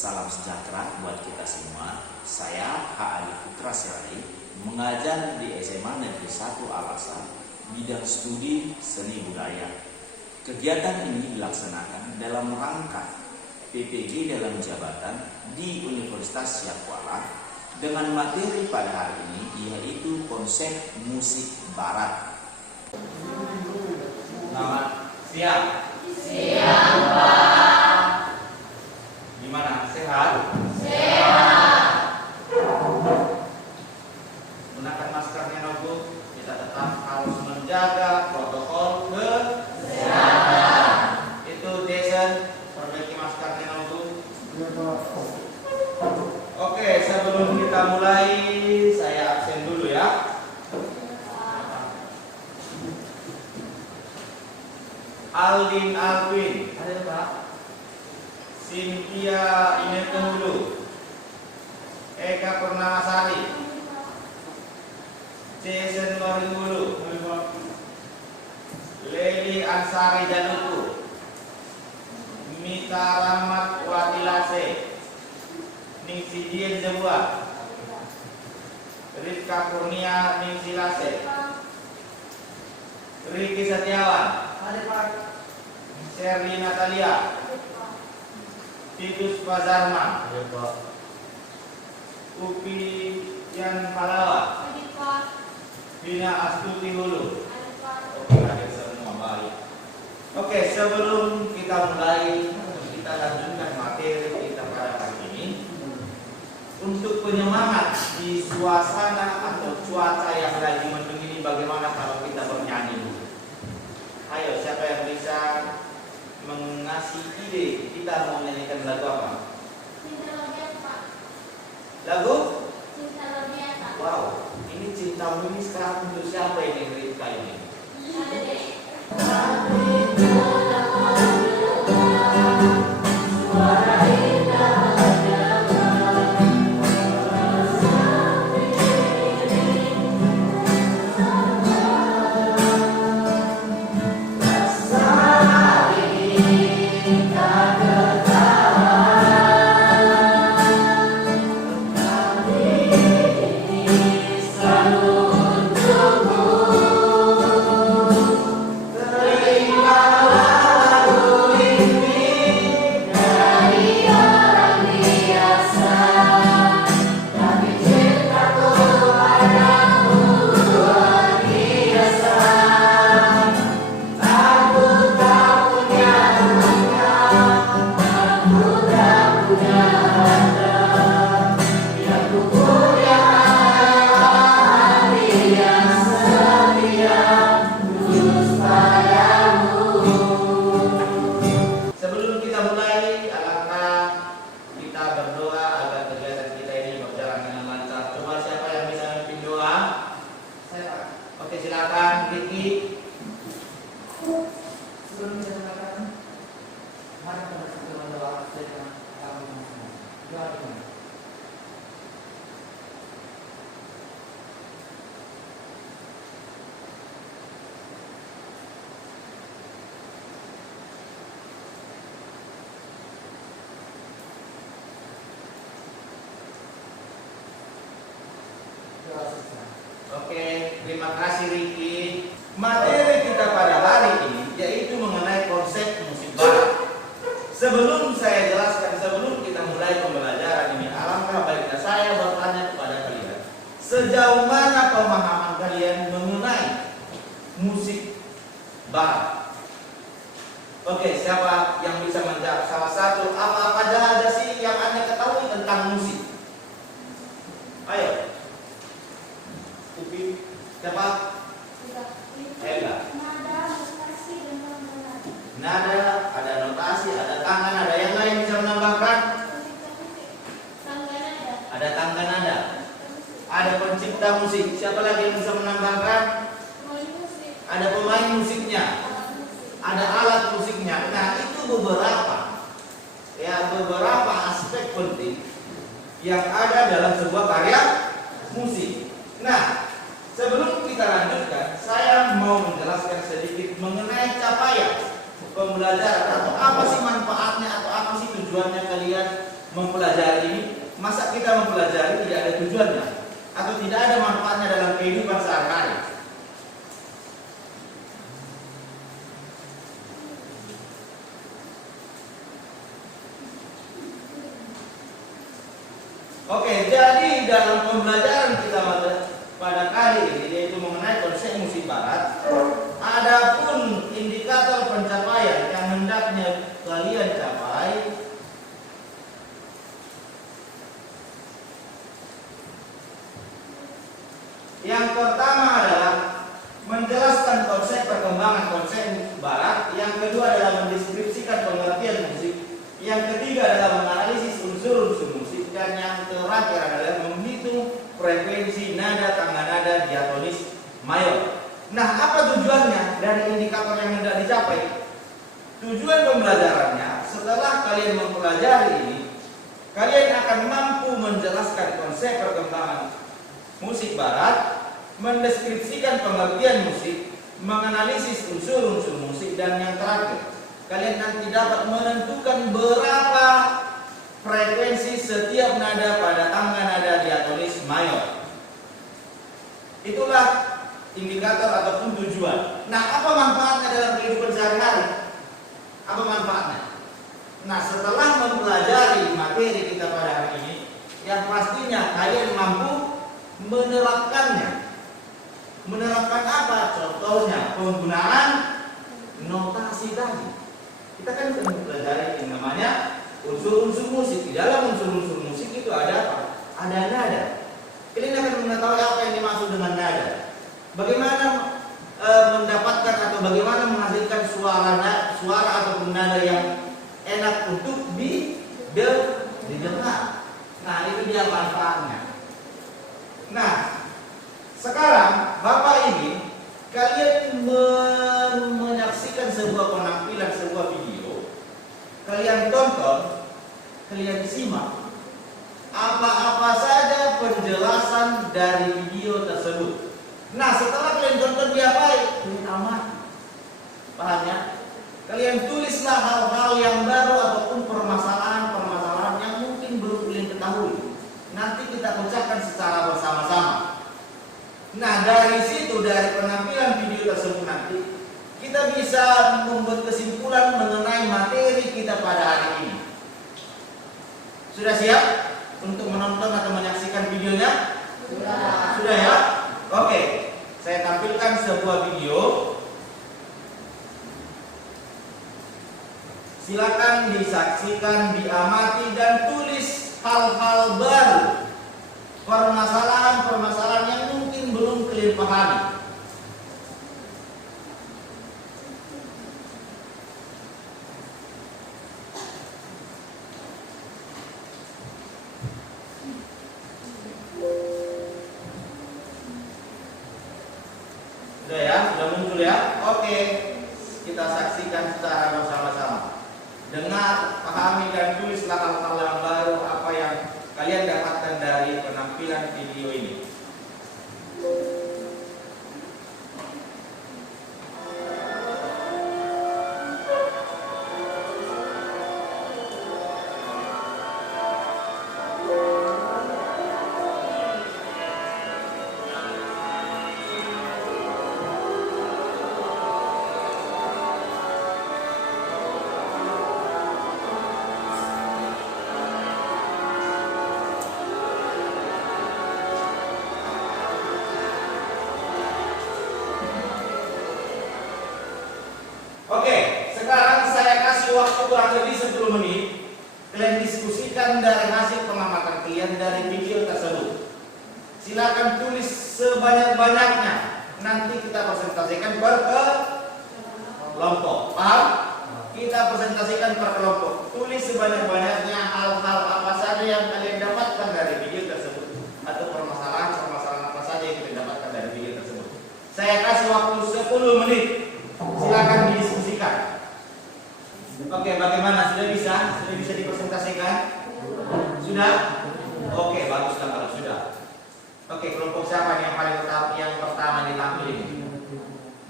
Salam sejahtera buat kita semua. Saya H. Adi Putra Sirai, mengajar di SMA Negeri 1 Alasan, bidang studi seni budaya. Kegiatan ini dilaksanakan dalam rangka PPG dalam jabatan di Universitas Syakuala dengan materi pada hari ini yaitu konsep musik barat. Selamat siang. Siang, Pak. Gimana? Sehat? Sehat. Gunakan maskernya, Nobu. Kita tetap harus menjaga protokol kesehatan. Itu Jason, perbaiki maskernya, Nobu. Oke, sebelum kita mulai, saya absen dulu ya. Aldin Alvin, ada Pak. Cynthia Ineke Hulu, Eka Purnamasari, Jason Loring Hulu, Leli Ansari Januku, Mita Rahmat Watilase, Ningsi Dien Jebua, Rizka Kurnia Ningsi Lase, Riki Setiawan, Sherly Natalia, Titus Pazarman, Upi Yan Palawa, Bina Astuti Hulu. Oke, hadir semua, baik. Oke, sebelum kita mulai, kita lanjutkan materi kita pada hari ini. Untuk penyemangat di suasana atau cuaca yang lagi mendung ini, bagaimana kalau kita bernyanyi? Ayo, siapa yang bisa mengasih ide kita mau menyanyikan lagu apa? Cinta luar biasa. Lagu? Cinta luar biasa. Wow, ini cinta ini sekarang untuk siapa ini Rika ini? Ada deh. Oke, terima kasih Riki. Materi kita pada hari ini yaitu mengenai konsep musik barat. Sebelum saya jelaskan, sebelum kita mulai pembelajaran ini, alangkah baiknya saya bertanya kepada kalian, sejauh mana pemahaman kalian mengenai musik barat? Oke, siapa yang bisa menjawab? Salah satu, apa aja sih yang Anda ketahui tentang musik? Ayo. Upi, siapa? Ella. Nada, notasi, dan tangan. Nada, ada notasi, ada tangan, ada yang lain bisa menambahkan? Tangga nada. Ada tangga nada. Ada pencipta musik. Siapa lagi yang bisa menambahkan? Musik. Ada pemain musiknya. Ada alat musiknya. Nah, itu beberapa aspek penting yang ada dalam sebuah karya musik. Nah, sebelum kita lanjutkan, saya mau menjelaskan sedikit mengenai capaian pembelajaran atau apa sih manfaatnya atau apa sih tujuannya kalian mempelajari ini? Masa kita mempelajari tidak ada tujuannya atau tidak ada manfaatnya dalam kehidupan sehari-hari? Oke, jadi dalam pembelajaran kita pada kali ini, yaitu mengenai konsep musik barat, adapun indikator pencapaian yang hendaknya kalian capai, yang pertama adalah menjelaskan konsep perkembangan konsep musik barat, yang kedua adalah mendeskripsikan pengertian musik, yang ketiga adalah menganalisis unsur-unsur musik, dan yang terakhir adalah menghitung frekuensi nada, tangga nada, diatonis, mayor. Nah, apa tujuannya dari indikator yang hendak dicapai? Tujuan pembelajarannya, setelah kalian mempelajari ini, kalian akan mampu menjelaskan konsep perkembangan musik barat, mendeskripsikan pengertian musik, menganalisis unsur-unsur musik, dan yang terakhir, kalian nanti dapat menentukan berapa frekuensi setiap nada pada tangga nada diatonis mayor. Itulah indikator ataupun tujuan. Nah, apa manfaatnya dalam kehidupan sehari-hari? Apa manfaatnya? Nah, setelah mempelajari materi kita pada hari ini, yang pastinya kalian mampu menerapkannya. Menerapkan apa? Contohnya penggunaan notasi tadi. Kita kan sudah mempelajari yang namanya unsur-unsur musik. Di dalam unsur-unsur musik itu ada apa? Ada nada. Kalian akan mengetahui apa yang dimaksud dengan nada. Bagaimana mendapatkan atau bagaimana menghasilkan suara ataupun nada yang enak untuk didengar. Nah, itu dia manfaatnya. Nah, sekarang Bapak ini kalian menyaksikan sebuah penampilan, sebuah video. Kalian tonton, kalian simak apa-apa saja penjelasan dari video tersebut. Nah, setelah kalian tonton dia baik, kalian amati. Paham ya? Kalian tulislah hal-hal yang baru ataupun permasalahan-permasalahan yang mungkin belum kalian ketahui. Nanti kita pecahkan secara bersama-sama. Nah, dari situ, dari penampilan video tersebut nanti, kita bisa membuat kesimpulan mengenai materi kita pada hari ini. Sudah siap untuk menonton atau menyaksikan videonya? Sudah ya? Oke, saya tampilkan sebuah video. Silakan disaksikan, diamati, dan tulis hal-hal baru, permasalahan-permasalahan yang mungkin belum kalian pahami. Sudah ya? Sudah muncul ya? Oke, kita saksikan secara bersama-sama. Dengar, pahami, dan tulislah hal-hal yang baru apa yang kalian dapatkan dari penampilan video ini. Oke, sekarang saya kasih waktu kurang lebih 10 menit. Kalian diskusikan dari hasil pengamatan kalian dari video tersebut. Silakan tulis sebanyak-banyaknya. Nanti kita presentasikan per kelompok. Paham? Kita presentasikan per kelompok. Tulis sebanyak-banyaknya hal-hal apa saja yang kalian dapatkan dari video tersebut, atau permasalahan-permasalahan apa saja yang kalian dapatkan dari video tersebut. Saya kasih waktu 10 menit. Silakan didiskusikan. Oke, bagaimana? Sudah bisa? Sudah bisa dipresentasikan? Sudah? Oke, baguslah kalau sudah. Oke, kelompok siapa yang paling pertama ditampil ini?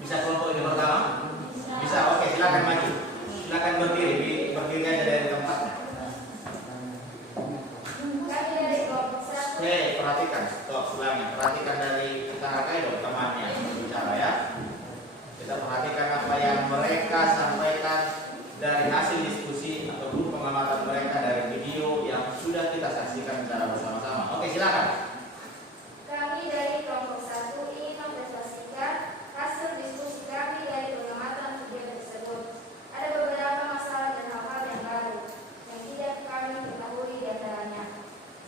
Bisa kelompok ini pertama? Bisa. Oke, silakan maju. Silakan berdiri aja dari tempatnya. perhatikan dari kakak dong temannya bicara ya. Kita perhatikan apa yang mereka sampaikan dari hasil diskusi ataupun pengamatan mereka dari video yang sudah kita saksikan secara bersama-sama. Oke, silakan. Kami dari kelompok 1 ingin mempresentasikan hasil diskusi kami dari pengamatan video tersebut. Ada beberapa masalah dan hal-hal yang baru yang tidak kami ketahui di antaranya.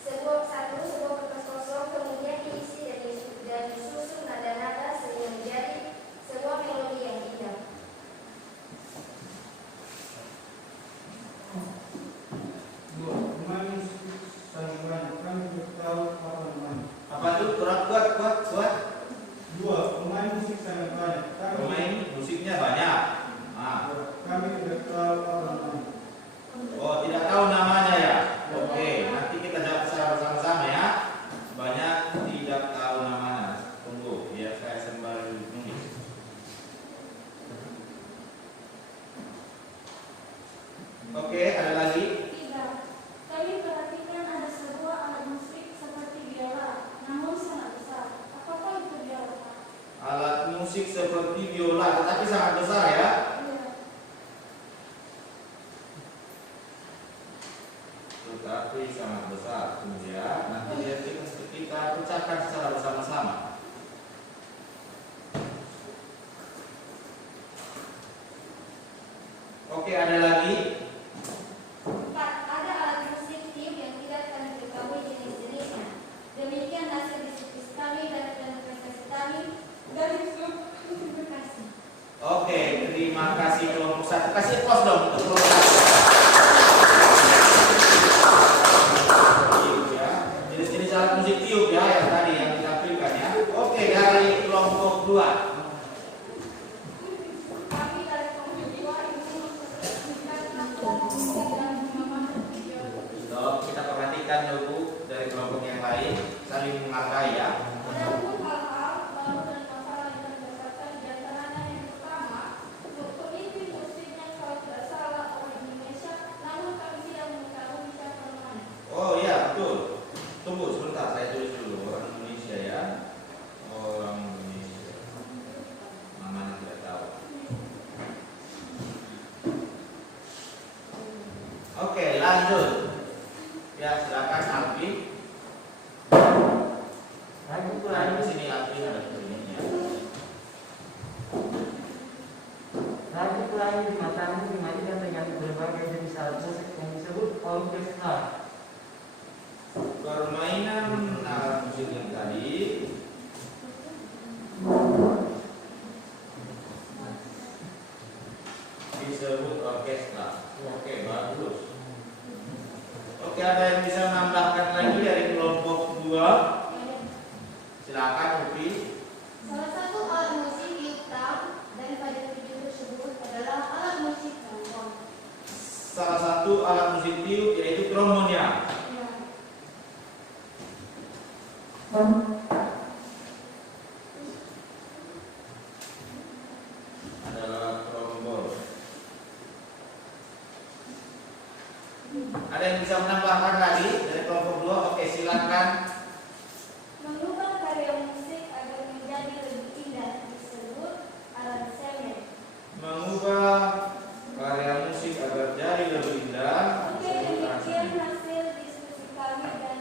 Sebuah kertas kosong kemudian diisi dan disusun nada-nada sehingga menjadi sebuah melodi yang indah. Apa tuh? Kuat. Pemain musik sangat banyak. Pemain musiknya banyak. Nah. Kami tidak tahu apa namanya. Oh, tidak tahu namanya ya? Oke, nanti kita jawab secara bersama-sama ya. Banyak tidak tahu namanya. Tunggu, biar saya sembari nulis. Oke, ada lagi? 3. Kami perhatikan ada sebuah alat musik seperti biola, namun sangat besar. Apakah itu biola? Alat musik seperti biola, tetapi sangat besar ya. Iya. Tetapi sangat besar. Kemudian nanti kita pecahkan secara bersama-sama. Oke, ada lagi? 4. Ada alat musik tiup yang tidak kami ketahui jenis-jenisnya. Demikian hasil diskusi kami dan prestasi kami dari terima kasih. Oke, terima kasih kelompok 1. Kasih pos dong untuk kelompok 1. Tiup ya. Jenis-jenis alat musik tiup ya yang tadi yang ditampilkan ya. Oke, dari kelompok 2. Kami dari kelompok 2 ingin mempresentasikan alat musik dan pemahaman video. Stop, kita perhatikan dulu dari kelompok yang lain, saling menghargai ya. Adapun hal-hal baru dan masalah yang berdasarkan di antaranya yang pertama, pemimpin musiknya kalau tidak salah orang Indonesia, namun kami tidak mengetahui siapa namanya. Oh iya, betul. Tunggu sebentar, saya tulis dulu. Orang Indonesia ya. Orang Indonesia. Namanya tidak tahu. Oke, lanjut. Ya, silakan Alvin. Nah, di sini Alvin ada tulisannya. Lagu pelangi di matamu dimainkan dengan berbagai jenis alat musik yang disebut orkestra. Permainan alat musik yang tadi disebut orkestra. Oke, bagus. Oke, ada yang bisa menambahkan lagi dari kelompok 2? Silakan, Upi. Salah satu alat musik hitam dan pada video tersebut adalah alat musik trombon. Salah satu alat musik tiup yaitu trombon ya. Ya. Adalah trombon. Ada yang bisa menambahkan lagi dari kelompok 2? Oke, silakan. Mengubah karya musik agar menjadi lebih indah disebut alat semen. Mengubah karya musik agar jadi lebih indah. Oke, demikian hasil diskusi kami dan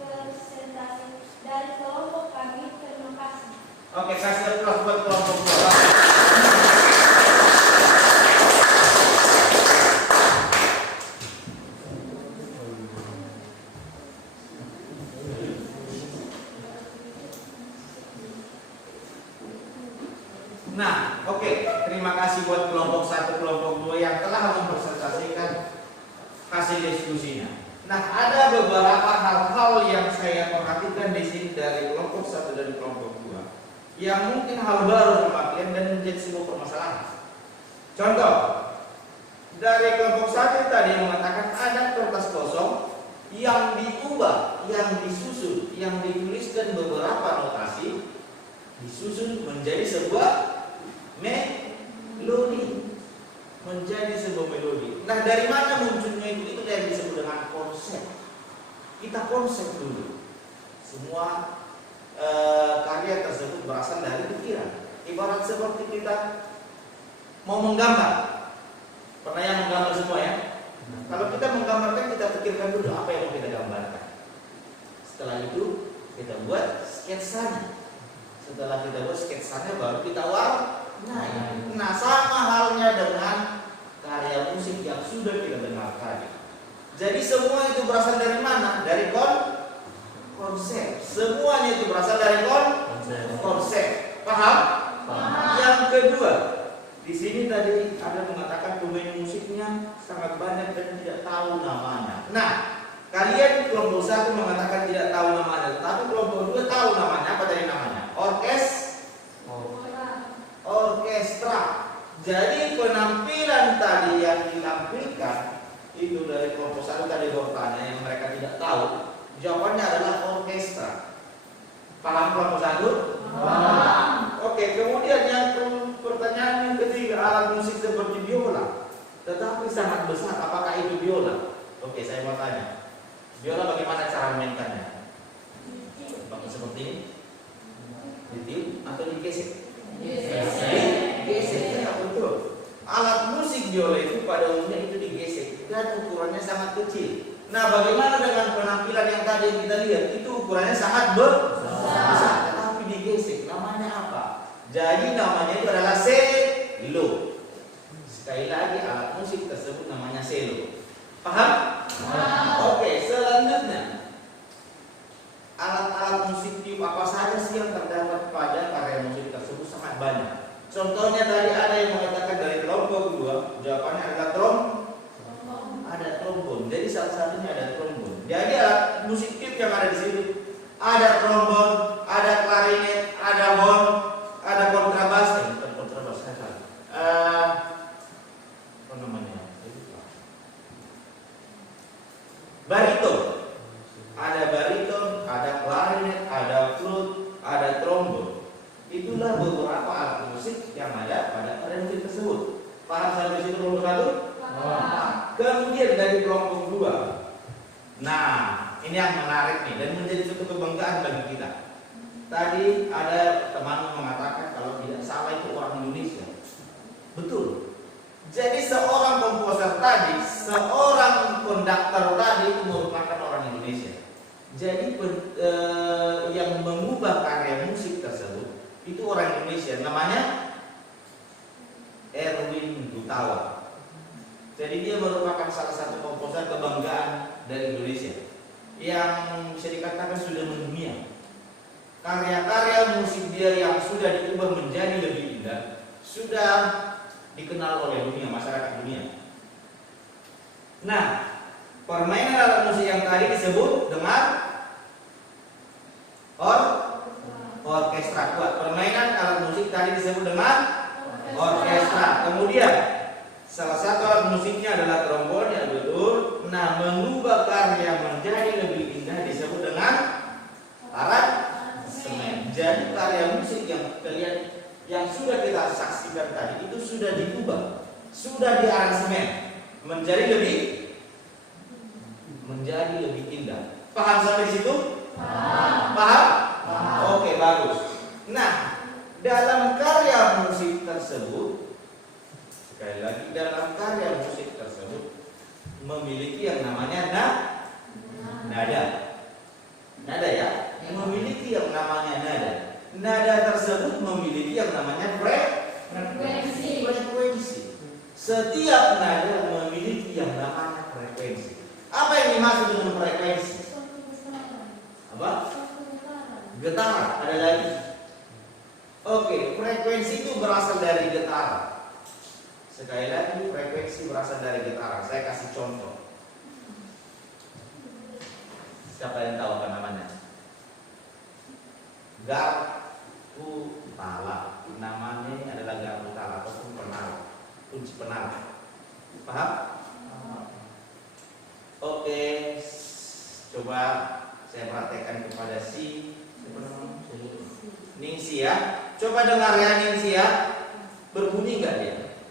presentasi dari kelompok kami. Terima kasih. Oke, kasih applause buat kelompok 2. Nah, oke, terima kasih buat kelompok 1, kelompok 2 yang telah mempresentasikan hasil diskusinya. Nah, ada beberapa hal-hal yang saya perhatikan di sini dari kelompok 1 dan kelompok 2 yang mungkin hal baru sama kalian dan menjadi sebuah permasalahan. Contoh, dari kelompok 1 tadi mengatakan ada kertas kosong yang diubah, yang disusun, yang dituliskan beberapa notasi, disusun menjadi sebuah melodi, menjadi sebuah melodi. Nah, dari mana munculnya itu? Itu yang disebut dengan konsep. Kita konsep dulu. Semua karya tersebut berasal dari pikiran. Ibarat seperti kita mau menggambar. Pernah yang menggambar semua ya? Kalau kita menggambarkan, kita pikirkan dulu apa yang mau kita gambarkan. Setelah itu kita buat sketsanya. Setelah kita buat sketsanya baru kita warnai. Nah, sama halnya dengan karya musik yang sudah kita dengar tadi. Jadi semua itu berasal dari mana? Dari konsep. Semuanya itu berasal dari konsep. Paham? Yang kedua, di sini tadi ada mengatakan pemain musiknya sangat banyak dan tidak tahu namanya. Nah, kalian kelompok 1 mengatakan tidak tahu namanya, tapi kelompok 2 tahu namanya. Apa tadi namanya? Orkestra. Jadi penampilan tadi yang ditampilkan itu dari kelompok 1 tadi bertanya yang mereka tidak tahu. Jawabannya adalah orkestra. Paham kelompok 1? Paham. Oke, kemudian yang pertanyaan yang ketiga, alat musik seperti biola, tetapi sangat besar. Apakah itu biola? Oke, saya mau tanya. Biola bagaimana cara memainkannya? Seperti ini? Ditiup atau digesek? Digesek, ya betul. Alat musik biola itu pada umumnya itu digesek dan ukurannya sangat kecil. Nah, bagaimana dengan penampilan yang tadi yang kita lihat? Itu ukurannya sangat besar, tetapi digesek. Namanya apa? Jadi namanya itu adalah selo. Sekali lagi, alat musik tersebut namanya selo. Paham? Oke, selanjutnya alat-alat musik tiup apa saja sih yang terdapat pada karya musik tersebut? Sangat banyak. Contohnya tadi ada yang mengatakan dari kelompok 2, jawabannya adalah ada trombon. Jadi salah satunya ada trombon. Jadi alat musik tiup yang ada di sini ada trombon, ada klarinet, ada horn, ada kontrabas, bukan kontrabas, apa namanya? Bariton. Ada bariton, ada klarinet, ada flute, ada trombon. Itulah beberapa alat musik yang ada pada karya musik tersebut. Paham sampai situ kelompok 1? Kemudian dari kelompok 2. Nah, ini yang menarik nih dan menjadi suatu kebanggaan bagi kita. Tadi ada teman mengatakan kalau tidak salah itu orang Indonesia. Betul. Jadi seorang komposer tadi, seorang konduktor tadi itu merupakan orang Indonesia. Jadi yang mengubah karya musik tersebut itu orang Indonesia, namanya Erwin Gutawa. Jadi dia merupakan salah satu komposer kebanggaan dari Indonesia yang bisa dikatakan sudah mendunia. Karya-karya musik dia yang sudah diubah menjadi lebih indah sudah dikenal oleh dunia, masyarakat dunia. Nah, permainan alat musik yang tadi disebut dengan orkestra. Permainan alat musik tadi disebut dengan orkestra. Kemudian salah satu alat musiknya adalah trombon, ya betul. Nah, mengubah karya menjadi lebih indah disebut dengan aransemen. Jadi karya musik yang kalian yang sudah kita saksikan tadi itu sudah diubah, sudah diaransemen menjadi lebih indah. Paham sampai situ? Paham? Oke, bagus. Nah, dalam karya musik tersebut, sekali lagi dalam karya musik tersebut memiliki yang namanya nada. Nada ya, memiliki yang namanya nada. Nada tersebut memiliki yang namanya frekuensi. Setiap nada memiliki yang namanya frekuensi. Apa yang dimaksud dengan frekuensi? Apa? Getaran. Ada lagi? Oke, frekuensi itu berasal dari getaran. Sekali lagi, frekuensi berasal dari getaran. Saya kasih contoh. Siapa yang tahu apa namanya? Garputala. Namanya ini adalah garputala ataupun penala, kunci penala. Paham? Oke, coba saya praktekkan kepada Ningsi ya. Coba dengar ya Ningsi ya. Berbunyi nggak dia?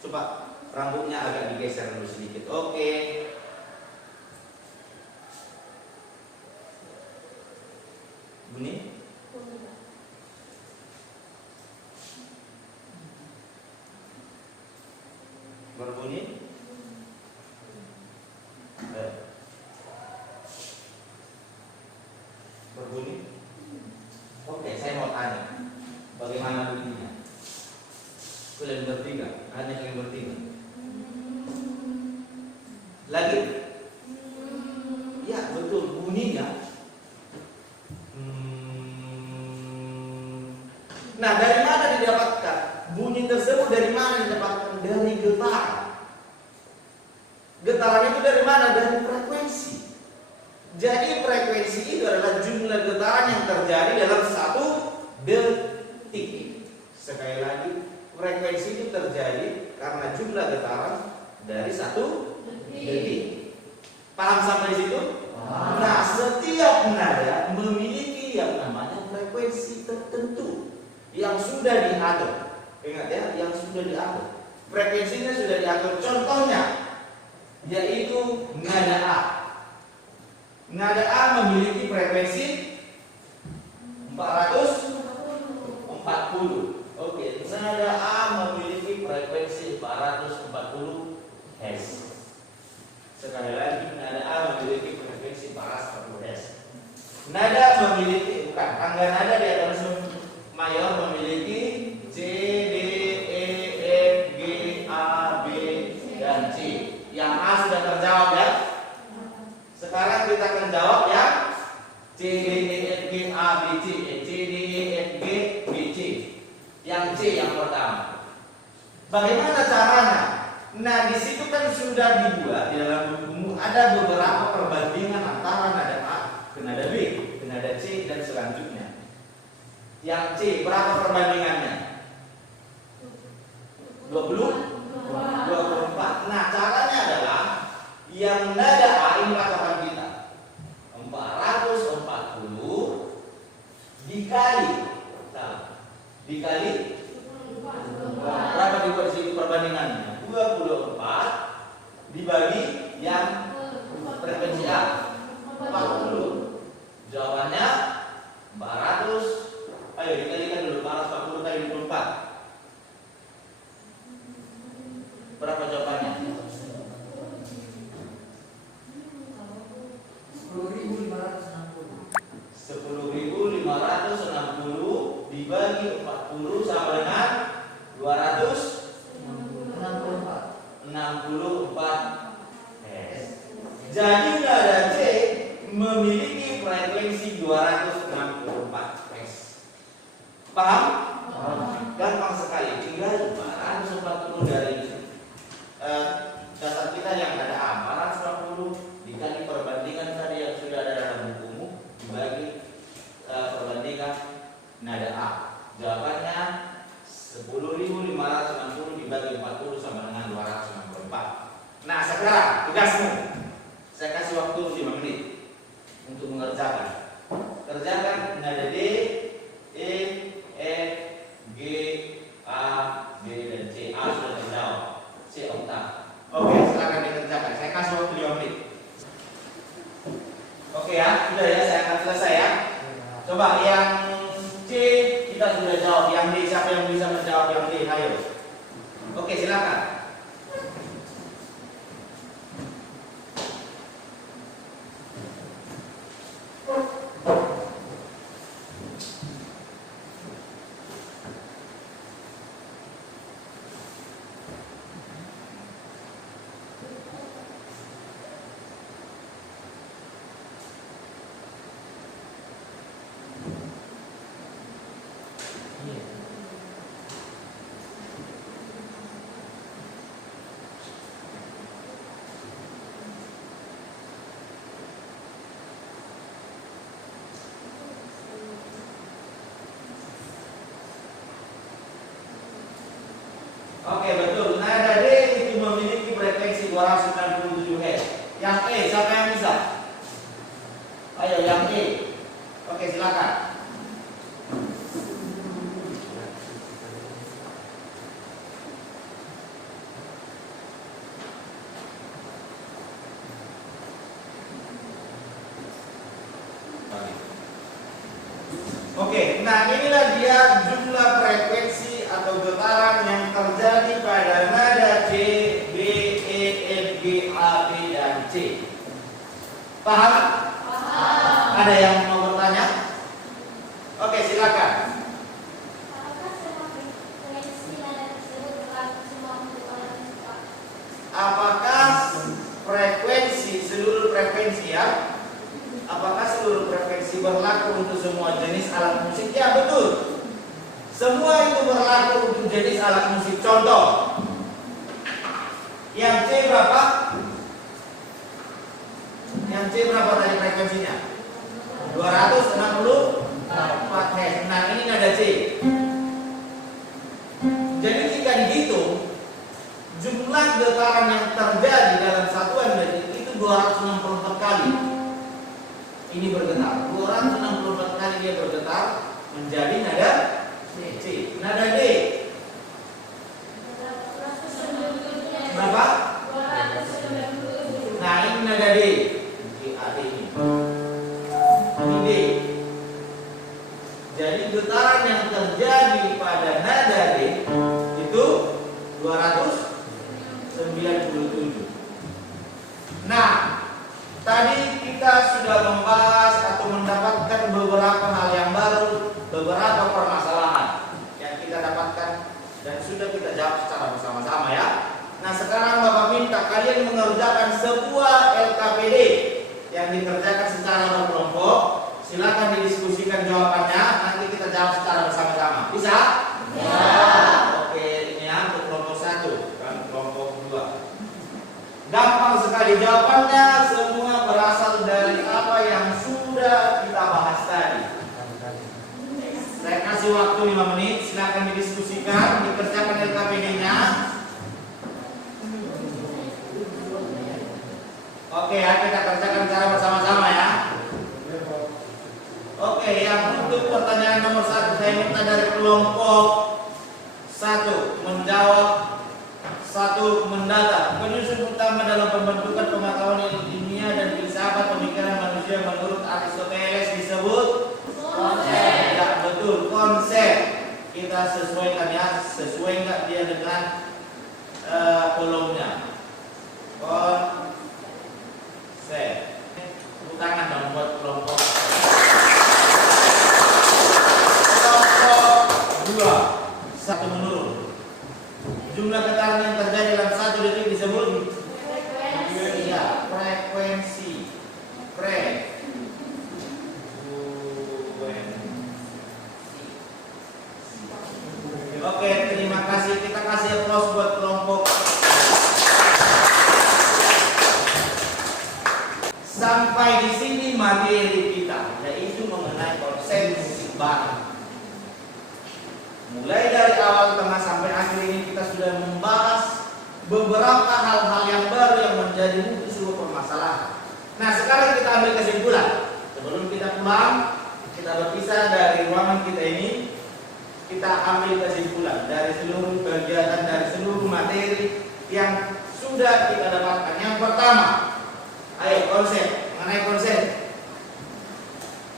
Coba rambutnya agak digeser dulu sedikit. Oke. Bunyi? Bagaimana bunyinya? Kalian bertiga, hanya kalian bertiga. Lagi? Ya betul, bunyinya. Nah, dari mana didapatkan? Bunyi tersebut dari mana didapatkan? Dari getaran. Getaran itu dari mana? Dari frekuensi. Jadi frekuensi itu adalah jumlah getaran yang terjadi dalam satu detik. Sekali lagi, frekuensi itu terjadi karena jumlah getaran dari satu detik. Paham sampai situ? Nah, setiap nada memiliki yang namanya frekuensi tertentu yang sudah diatur. Ingat ya, yang sudah diatur. Frekuensinya sudah diatur. Contohnya yaitu nada A. Nada A memiliki frekuensi 440. Oke, nada A memiliki frekuensi 440 Hz. Sekali lagi, nada A memiliki frekuensi 440 Hz. Nada memiliki, bukan, tangga nada di atas mayor memiliki C, D, E, F, G, A, B, dan C. Yang A sudah terjawab ya. Sekarang kita akan jawab yang C, D, E, F, G, A, B, C. C, D, E, F, G, B, C. Yang C yang pertama. Bagaimana caranya? Nah, di situ kan sudah dibuat di dalam bukumu ada beberapa perbandingan antara nada A ke nada B, ke nada C dan selanjutnya. Yang C berapa perbandingannya? 24. Nah, caranya adalah yang nada A ini patokan kita 440 dikali berapa dibuat di situ perbandingannya? 24 dibagi yang frekuensi A 40. Jawabannya 400. Ayo dikalikan dulu 440 kali 24. Berapa jawabannya? 10.560 dibagi 40 sama dengan 264 Hz. Jadi nada C memiliki frekuensi 264 Hz. Paham? Gampang sekali, tinggal 440 dari dasar kita yang ada A 440 dikali perbandingan tadi yang sudah ada dalam bukumu dibagi perbandingan nada A. Jawabannya 10.560 dibagi 40 sama dengan 264. Nah, sekarang tugasmu. Saya kasih waktu 5 menit untuk mengerjakan. Kerjakan nada D, E, F, G, A, B dan C. A sudah terjawab. C oktav. Oke, silakan dikerjakan. Saya kasih waktu 5 menit. Oke ya, sudah ya, saya akan selesai ya. Coba yang C kita sudah jawab. Yang D, siapa yang bisa menjawab yang D? Ayo. Oke, silakan. Oke, betul. Nada D itu memiliki frekuensi 297 Hz. Yang E, siapa yang bisa? Ayo, yang E. Oke, silakan. Oke, nah inilah dia jumlah frekuensi atau getaran yang terjadi pada nada C, B, E, F, G, A, B, dan C. Paham? Paham. Ada yang mau bertanya? Oke, silakan. semua jenis alat musik? Ya betul. Semua itu berlaku untuk jenis alat musik. Contoh, yang C berapa? Yang C berapa tadi frekuensinya? 264 Hz. Nah ini nada C. Jadi jika dihitung jumlah getaran yang terjadi dalam satuan detik itu 264 kali. Ini bergetar. 264 kali dia bergetar menjadi nada C. Nada D berapa? Nah ini nada D. D ini. Ini D. Jadi getaran yang terjadi pada nada D itu 297. Nah, tadi kita sudah membahas atau mendapatkan beberapa hal yang baru, beberapa permasalahan yang kita dapatkan dan sudah kita jawab secara bersama-sama ya. Nah, sekarang Bapak minta kalian mengerjakan sebuah LKPD yang dikerjakan secara berkelompok. Silakan didiskusikan jawabannya, nanti kita jawab secara bersama-sama. Bisa? Ya. Oke, ini ya untuk kelompok 1 dan kelompok 2. Gampang sekali jawabannya, semua berasal dari apa yang sudah kita bahas tadi. Saya kasih waktu 5 menit, silakan didiskusikan, dikerjakan LKPD-nya. Oke ya, kita kerjakan secara bersama-sama ya. Oke, yang untuk pertanyaan nomor 1 saya minta dari kelompok 1 menjawab, 1 mendata. Penyusun utama dalam pembentukan pengetahuan ilmiah dan filsafat pemikiran manusia menurut Aristoteles disebut konsep. Ya betul, konsep. Kita sesuaikan ya, sesuai nggak dia dengan kolomnya. Konsep. Tepuk tangan dong buat kelompok 2. 1 menurun. Jumlah getaran yang terjadi dalam 1 detik disebut frekuensi. Ya, frekuensi. Oke, terima kasih. Kita kasih applause buat kelompok. Sampai di sini materi kita, yaitu mengenai konsep musik baru. Mulai dari awal, tengah, sampai akhir ini kita sudah membahas beberapa hal-hal yang baru yang menjadi bukti sebuah permasalahan. Nah, sekarang kita ambil kesimpulan. Sebelum kita pulang, kita berpisah dari ruangan kita ini. Kita ambil kesimpulan dari seluruh kegiatan, dari seluruh materi yang sudah kita dapatkan. Yang pertama, ayo konsep, mengenai konsep.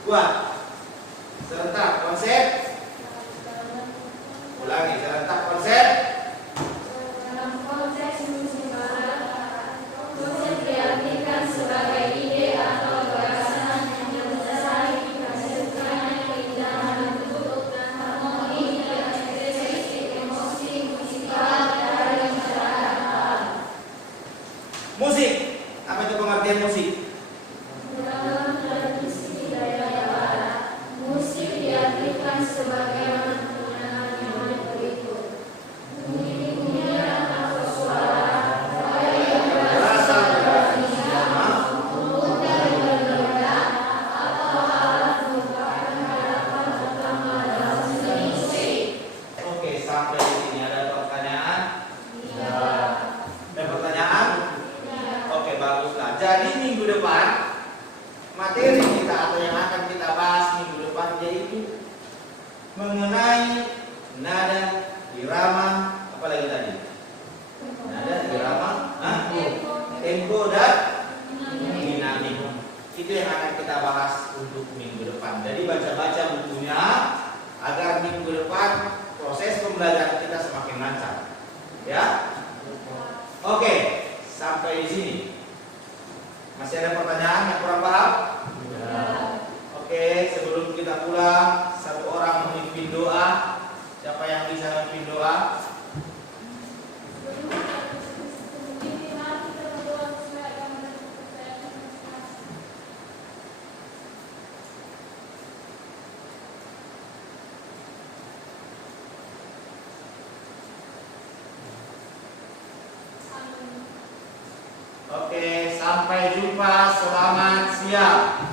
Kuat. Serentak konsep. Ulangi, serentak konsep. Dalam konteks musik konsep diartikan sebagai ide atau gagasan yang berdasarkan kesukaan, keindahan bentuk, harmoni, dan karakteristik emosi musikal dari masyarakat. Musik. Apa itu pengertian musik? Dalam tradisi budaya Barat, musik diartikan sebagai materi kita atau yang akan kita bahas minggu depan yaitu mengenai nada, irama, apa lagi tadi? Nada, irama, tempo dan dinamik. Itu yang akan kita bahas untuk minggu depan. Jadi baca-baca bukunya agar minggu depan proses pembelajaran kita semakin lancar. Ya? Oke, sampai di sini. Masih ada pertanyaan yang kurang paham? Ya. Oke, sebelum kita pulang, satu orang memimpin doa. Siapa yang bisa memimpin doa? Sampai jumpa, selamat siang.